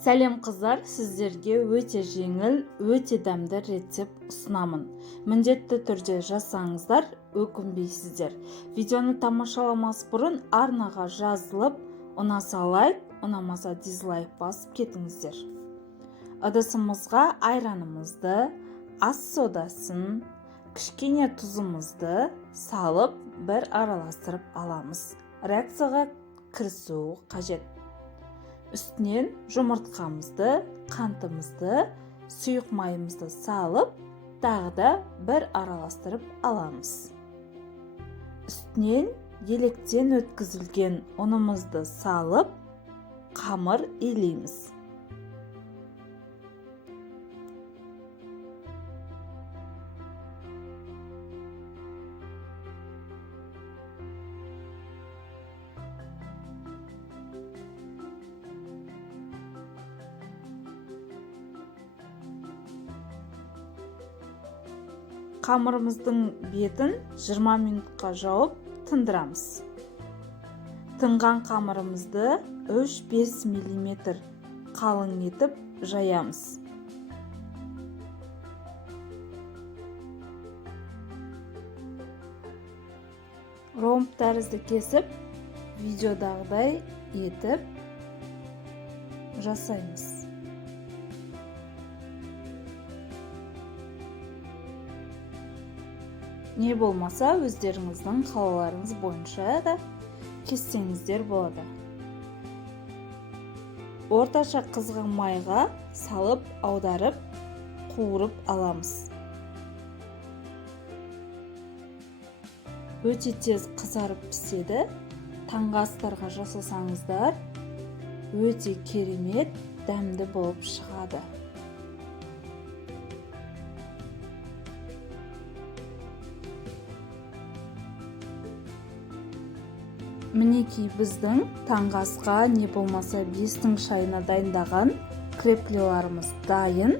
Сәлем қыздар, сіздерге өте жеңіл, өте дәмді рецепт ұсынамын. Міндетті түрде жасаңыздар, өкінбейсіздер. Видеоны тамашаламас бұрын арнаға жазылып, ұнаса лайк, ұнамаса дизлайк басып кетіңіздер. Ыдысымызға айранымызды, ас содасын, кішкене тұзымызды салып, бір араластырып аламыз. Реакцияға кірісу қажет. Үстінен жұмыртқамызды, қантымызды, сұйық майымызды салып, тағы да бір араластырып аламыз. Үстінен електен өткізілген ұнымызды салып, қамыр илейміз. Қамырымыздың бетін 20 минутқа жауып тындырамыз. Тынған қамырымызды 3-5 мм қалың етіп жаямыз. Ромб тәрізді кесіп, видеодағыдай етіп жасаймыз. Не болмаса, өздеріңіздің қалауларыңыз бойынша да кессеңіздер болады. Орташа қызған майға салып, аударып, қуырып аламыз. Өте тез қызарып піседі. Таңғы астарға жасасаңыздар, өте керемет, дәмді болып шығады. Мінекей біздің таңғы асқа не болмаса 5-тің шайына дайындаған креплеларымыз дайын.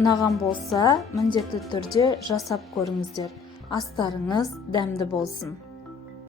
Ұнаған болса, міндетті түрде жасап көріңіздер. Астарыңыз дәмді болсын.